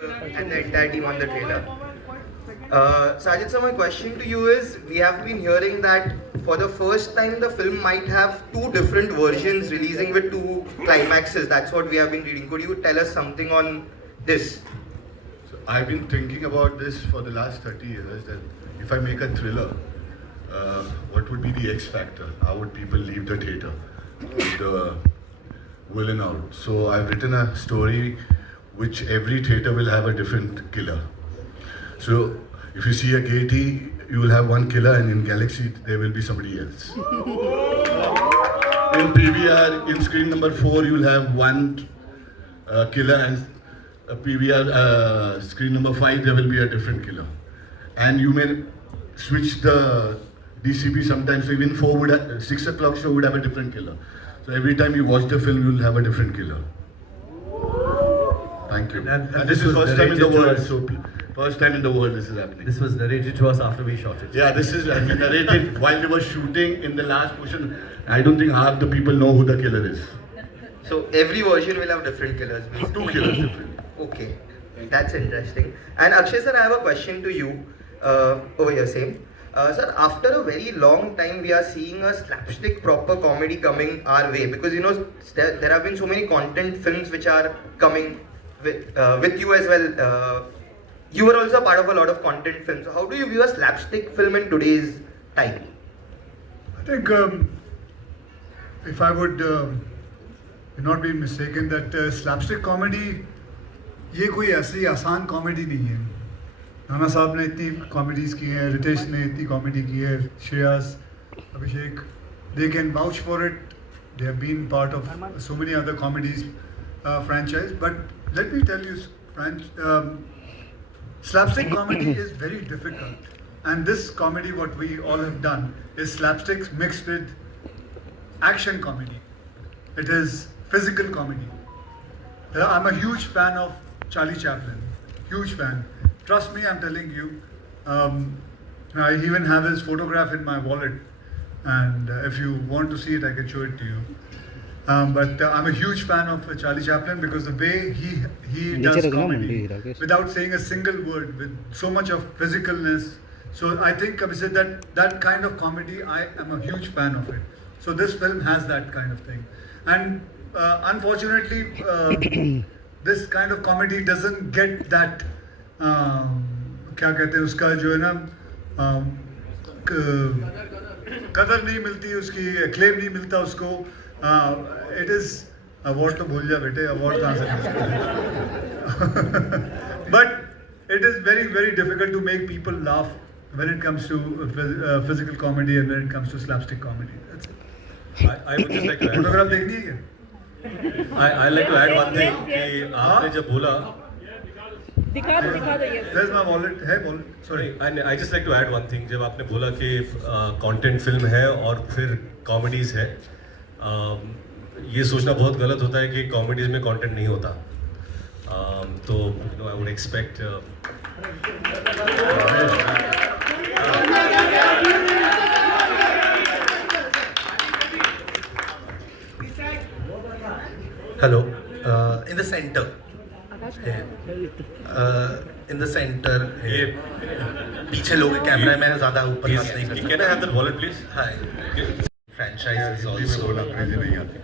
and the entire team on the trailer. Sajid sir, my question to you is, we have been hearing that for the first time the film might have two different versions releasing with two climaxes. That's what we have been reading. Could you tell us something on this? So I've been thinking about this for the last 30 years, that if I make a thriller, what would be the X factor? How would people leave the theater with the villain out? So I've written a story which every theater will have a different killer. So if you see a Gaiety, you will have one killer, and in Galaxy there will be somebody else. In PVR, in screen number 4, you will have one killer, and PVR screen number 5 there will be a different killer. And you may switch the DCP sometimes. Even 6 o'clock show would have a different killer. So every time you watch the film, you will have a different killer. Thank you. And this is first time in the world. So first time in the world this is happening. This was narrated to us after we shot it. Yeah, this is narrated while they were shooting in the last portion. I don't think half the people know who the killer is. So every version will have different killers. Two killers different. Okay, that's interesting. And Akshay sir, I have a question to you. Over here, same. Sir, after a very long time, we are seeing a slapstick proper comedy coming our way, because there have been so many content films which are coming with you as well. You were also part of a lot of content films. So how do you view a slapstick film in today's time? I think if I would not be mistaken, that slapstick comedy ये कोई ऐसी आसान comedy नहीं है. नाना साहब ने इतनी comedies की हैं, रितेश ने इतनी कॉमेडी की है, श्रेयस, अभिषेक, they can vouch for it. They have been part of so many other comedies franchise. But let me tell you, slapstick comedy is very difficult. And this comedy, what we all have done, is slapsticks mixed with action comedy. It is physical comedy. I'm a huge fan of Charlie Chaplin. Huge fan. Trust me, I'm telling you. I even have his photograph in my wallet. And if you want to see it, I can show it to you. But I'm a huge fan of Charlie Chaplin because the way he does comedy without saying a single word, with so much of physicalness. So I think that kind of comedy, I am a huge fan of it. So this film has that kind of thing. And unfortunately, this kind of comedy doesn't get that, क्या कहते हैं उसका जो है ना, कदर नहीं मिलती उसकी, acclaim नहीं मिलता उसको. It is award तो भूल जा बेटे, award कहाँ से मिलता. But it is very, very difficult to make people laugh when it comes to physical comedy and when it comes to slapstick comedy. That's it. I would just like to add. Photograph देखनी है क्या? I like to add one thing कि आपने जब बोला दिखा दो yes. There's my wallet. है wallet. Sorry. I just like to add one thing. जब आपने बोला कि कंटेंट फिल्म है और फिर कॉमेडीज है, ये सोचना बहुत गलत होता है कि कॉमेडीज में कंटेंट नहीं होता. तो I would expect Hello, in the center. Here. In the center. Here. पीछे लोग कैमरा में ज़्यादा ऊपर हाथ नहीं करते. Can I have that wallet please? Hi. Franchise is also. बोला अंग्रेजी नहीं आती.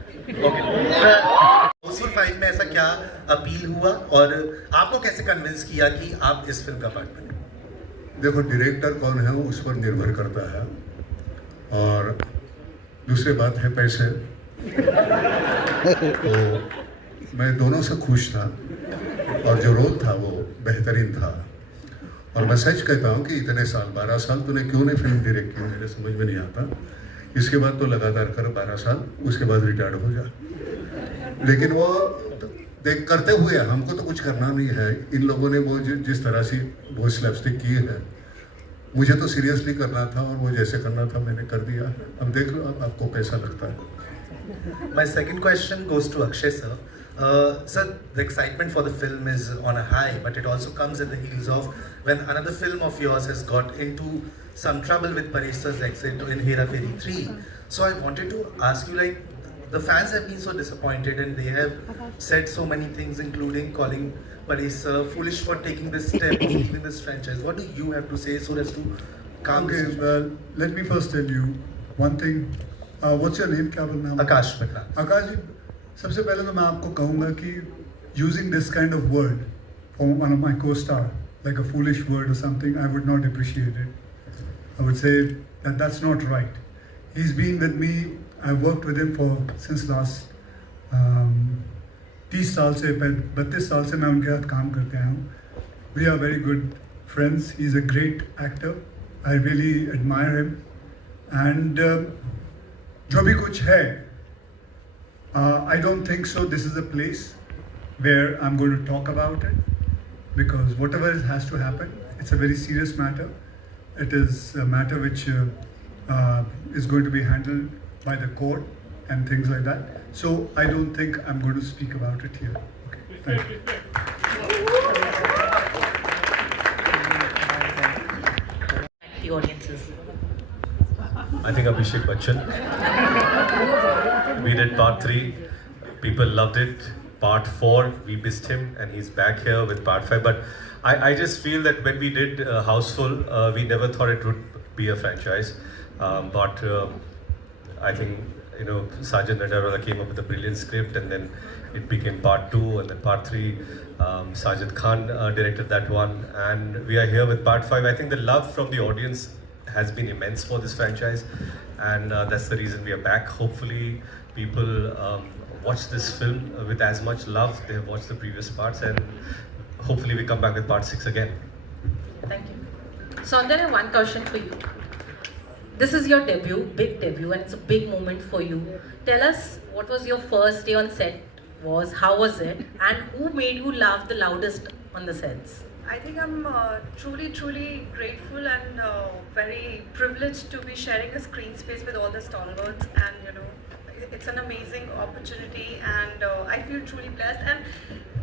हाउसफुल 5 में ऐसा क्या अपील हुआ और आपको कैसे कन्विंस किया कि आप इस फिल्म का पार्ट बने? देखो, डायरेक्टर कौन है वो उस पर निर्भर करता है, और दूसरी बात है पैसे. तो मैं दोनों से खुश था, और जो रोल था वो बेहतरीन था. और मैं सच कहता हूँ कि इतने साल, 12 साल तूने क्यों नहीं फिल्म डायरेक्ट की, मेरे समझ में नहीं आता. इसके बाद तो लगातार कर 12 साल, उसके बाद रिटायर्ड हो जा. लेकिन वो देख करते हुए हमको तो कुछ करना नहीं है. इन लोगों ने वो जिस तरह से वो स्लैपस्टिक की है, मुझे तो सीरियसली करना था, और वो जैसे करना था मैंने कर दिया. अब देख लो आपको कैसा लगता है. My second question goes to Akshay sir. Sir, the excitement for the film is on a high, but it also comes at the heels of when another film of yours has got into some trouble with Paresh sir's exit in Hera Fairy 3. So I wanted to ask you, like, the fans have been so disappointed and they have said so many things, including calling Paresh foolish for taking this step of leaving this franchise. What do you have to say so as to calm the Okay, situation? well, let me first tell you one thing. What's your name? क्या बोलना है? Akash Batra. आकाश जी, सबसे पहले तो मैं आपको कहूँगा कि using this kind of word for one of my co-star, like a foolish word or something, I would not appreciate it. I would say that that's not right. He's been with me. I've worked with him since last 30 साल से 32 साल से मैं उनके साथ काम करते आया हूँ. We are very good friends. He's a great actor. I really admire him. And जो भी कुछ है, I don't think so. This is a place where I'm going to talk about it, because whatever has to happen, it's a very serious matter. It is a matter which is going to be handled by the court and things like that. So I don't think I'm going to speak about it here. Okay, thank you. The audiences. I think Abhishek Bachchan. We did part 3. People loved it. Part 4, we missed him, and he's back here with part 5. But I just feel that when we did Houseful, we never thought it would be a franchise. But I think, you know, Sajid Nadarwala came up with a brilliant script, and then it became part 2, and then part 3. Sajid Khan directed that one, and we are here with part 5. I think the love from the audience has been immense for this franchise, and that's the reason we are back. Hopefully, people watch this film with as much love they have watched the previous parts, and hopefully we come back with part 6 again. Thank you. Saundar, one question for you. This is your debut, big debut, and it's a big moment for you. Tell us, what was your first day on set? How was it, and who made you laugh the loudest on the sets? I think I'm truly grateful and very privileged to be sharing a screen space with all the stalwarts, and you know, it's an amazing opportunity, and I feel truly blessed. And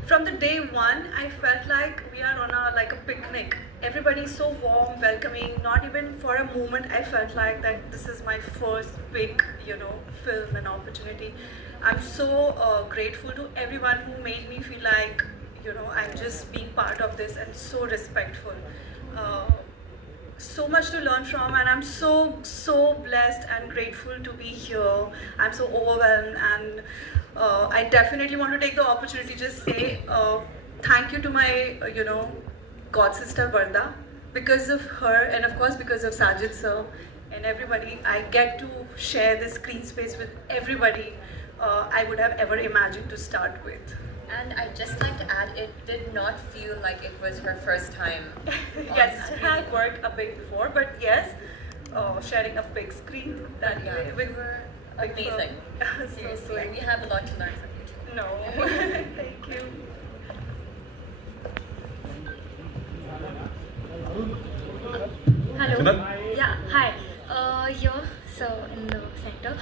from the day one, I felt like we are on a picnic. Everybody is so warm, welcoming. Not even for a moment I felt like that this is my first big, you know, film and opportunity. I'm so grateful to everyone who made me feel like, you know, I'm just being part of this, and so respectful. So much to learn from, and I'm so blessed and grateful to be here. I'm so overwhelmed, and I definitely want to take the opportunity to just say thank you to my you know, god sister Varda. Because of her, and of course because of Sajid sir and everybody, I get to share this screen space with everybody I would have ever imagined to start with. And I'd just like to add, it did not feel like it was her first time. Yes, I have worked a bit before, but yes, sharing a big screen that Yeah, with we were big amazing. film. So Seriously, sweet. we have a lot to learn from you. No, thank you. Hello. Sunan? Yeah, hi. Here, so in the center.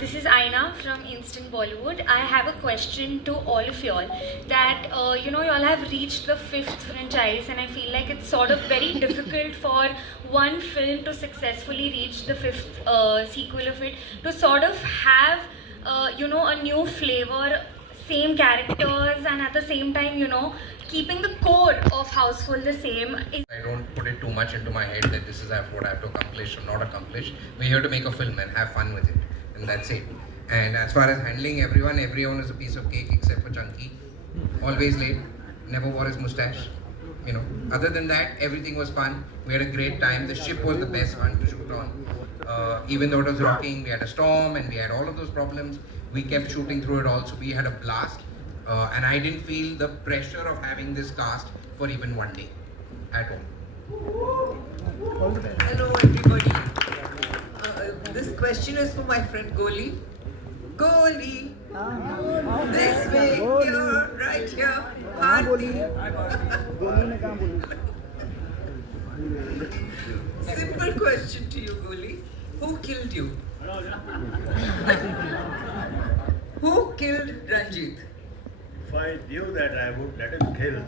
This is Aina from Instant Bollywood. I have a question to all of y'all. That you know, y'all have reached the 5th franchise, and I feel like it's sort of very difficult for one film to successfully reach the 5th sequel of it, to sort of have you know, a new flavor, same characters, and at the same time, you know, keeping the core of Houseful the same. I don't put it too much into my head that this is what I have to accomplish or not accomplish. We're here to make a film and have fun with it, and that's it. And as far as handling everyone is a piece of cake except for Chunky. Always late, never wore his mustache. You know, other than that, everything was fun. We had a great time. The ship was the best one to shoot on. Even though it was rocking, we had a storm and we had all of those problems. We kept shooting through it all, so we had a blast. And I didn't feel the pressure of having this cast for even one day at all. Hello everybody. This question is for my friend Goli. Goli! This way, here, right here, party. Simple question to you, Goli. Who killed you? Who killed Ranjit? If I knew that, I would let him kill.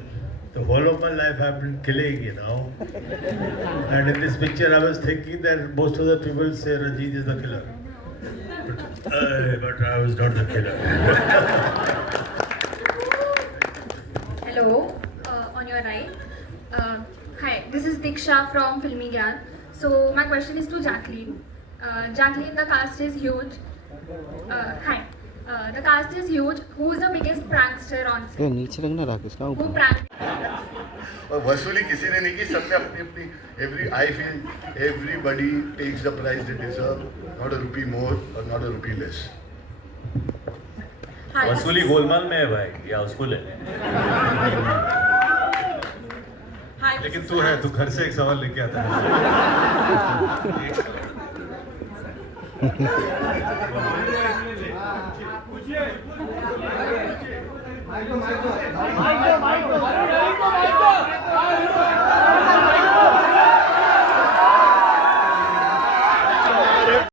The whole of my life I've been killing, you know. And in this picture I was thinking that most of the people say Ranjit is the killer. But I was not the killer. Hello, on your right. Hi, this is Diksha from Filmy Gyan. So my question is to Jacqueline. Jacqueline, the cast is huge. Hi. The cast is huge. Who is the biggest prankster on set? नीचे रखना राकेश का Who pranked? और वसूली किसी ने नहीं की, सबने अपनी अपनी I feel everybody takes the price they deserve, not a rupee more or not a rupee less. वसूली गोलमाल में है भाई, या उसको ले. लेकिन तू है, तू घर से एक सवाल लेके आता है. Michael.